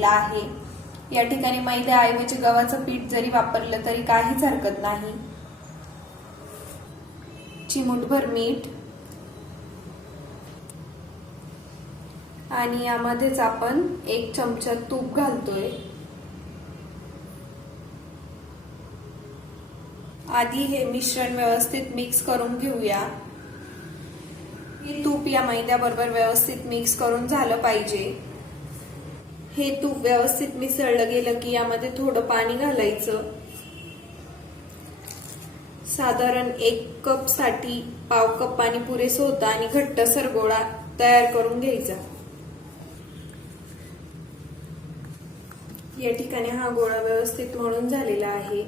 केलेला आहे। या ठिकाणी मैद्याऐवजी गव्हाचं पीठ जरी वापरलं तरी काहीच हरकत नाही। चिमूटभर मीठ आणि यामध्येच आपण 1 चमचा तूप घालतोय। आधी हे मिश्रण व्यवस्थित मिक्स करून घेऊया। हे तूप या मैद्याबरोबर व्यवस्थित मिक्स करून झालं पाहिजे। हे तूप व्यवस्थित मिसळलं गेलं की यामध्ये थोडं पाणी घालायचं। साधारण 1 कप साठी पाव कप पाणी पुरेसं होतं आणि घट्टसर गोळा तयार करून घ्यायचा। या ठिकाणी हा गोळा व्यवस्थित मळून झालेला आहे।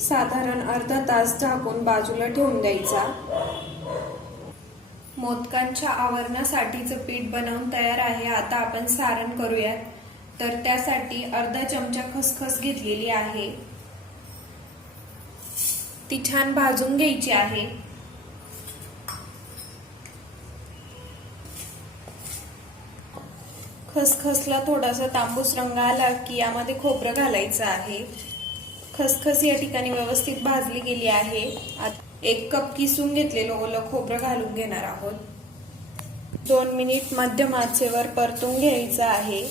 साधारण अर्धा तास झाकून बाजूला ठेवून द्यायचा। मोदकांच्या आवरणासाठीचं पीठ बनवून तयार आहे। आता आपण सारण करूयात। तर त्यासाठी अर्धा चमचा खसखस घेतलेली आहे, ती छान भाजून घ्यायची आहे। खसखसला थोडासा तांबूस रंग आला की यामध्ये खोबरं घालायचं आहे। खसखस या ठिकाणी व्यवस्थित भाजली गेली आहे। आता 1 कप किसून घेतलेलं ओलं खोबरं घालून घेणार आहोत। 2 मिनिट मध्यम आचेवर परतून घ्यायचं आहे।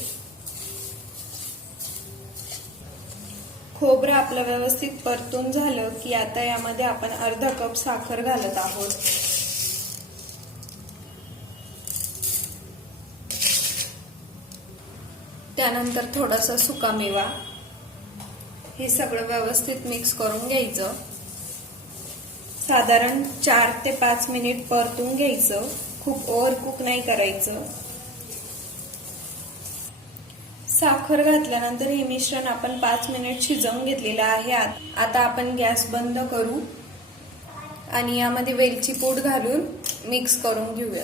खोबरं आपलं व्यवस्थित परतून झालं की आता यामध्ये आपण अर्धा कप साखर घालत आहोत। त्यानंतर थोडासा सुकामेवा, हे सगळं व्यवस्थित मिक्स करून घ्यायचं। साधारण 4 ते 5 मिनिट परतून घ्यायचं, खूप ओव्हर कुक नाही करायचं। साखर घातल्यानंतर हे मिश्रण आपण 5 मिनिट शिजवून घेतलेलं आहे। आता आपण गॅस बंद करू आणि यामध्ये वेलची पूड घालून मिक्स करून घेऊया।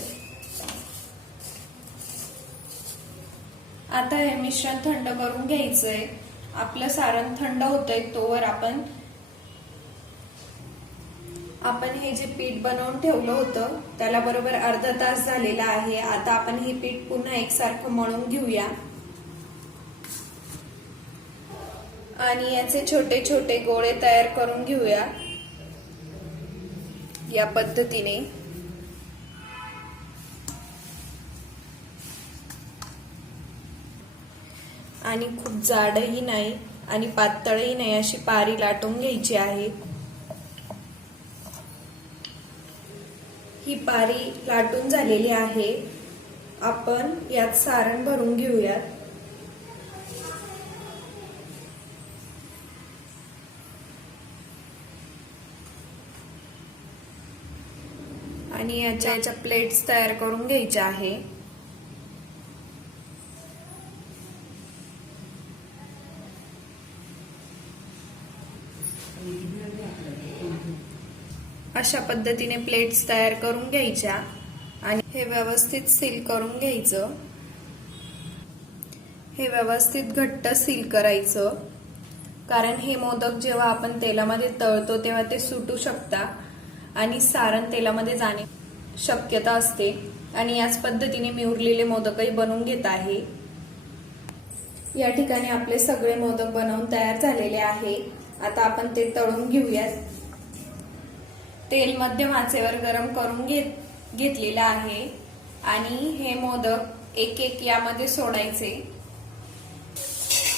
आता हे मिश्रण थंड करून घ्यायचंय। आपलं सारण थंड होतंय तोवर आपण हे जे पीठ बनवून ठेवलं होतं त्याला बरोबर अर्धा तास झालेला आहे। आता आपण हे पीठ पुन्हा एकसारखं मळून घेऊया आणि याचे छोटे छोटे गोळे तयार करून घेऊया या पद्धतीने। आणि खूप जाडही नाही आणि पातळही नाही, अशी पारी लाटून घ्यायची आहे। ही पारी लाटून झालेली आहे। आपण यात सारण भरून घेऊयात। आणि याच्या प्लेट्स तयार करून घ्यायच्या आहे। अशा पद्धतीने प्लेट्स तयार करून घ्यायच्या आणि हे व्यवस्थित सील करून घ्यायचं। हे व्यवस्थित घट्ट सील करायचं, कारण हे मोदक जेव्हा आपण तेलामध्ये तळतो तेव्हा ते सुटू शकतात आणि सारण तेलामध्ये जाणे शक्यता असते। आणि याच पद्धतीने मी उरलेले मोदकही बनवून घेत आहे। या ठिकाणी आपले सगळे मोदक बनवून तयार झालेले आहे। आता आपण ते तळून घेऊयात। तेल मध्यम आचेवर गरम करून घेतलेलं आहे आणि हे मोदक एक एक यामध्ये सोडायचे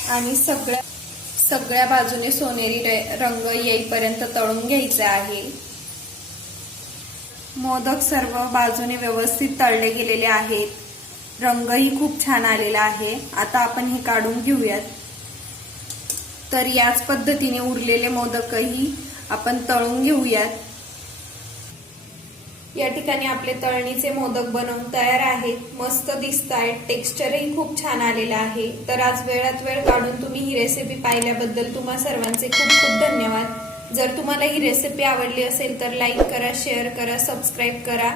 आणि सगळ्या बाजूने सोनेरी रंग येईपर्यंत तळून घ्यायचे आहे। मोदक सर्व बाजूने व्यवस्थित तळले गेलेले आहेत। रंगही खूप छान आलेला आहे। आता आपण हे काढून घेऊयात। तर याच पद्धतीने उरलेले मोदकही आपण तळून घेऊयात। या ठिकाणी आपले तळणीचे मोदक बनवून तयार आहेत। मस्त दिसतायत, टेक्स्चरही खूप छान आलेलं आहे। तर आज वेळात वेळ काढून तुम्ही ही रेसिपी पाहिल्याबद्दल तुम्हा सर्वांचे खूप खूप धन्यवाद। जर तुम्हाला ही रेसिपी आवडली असेल तर लाईक करा, शेअर करा, सबस्क्राईब करा।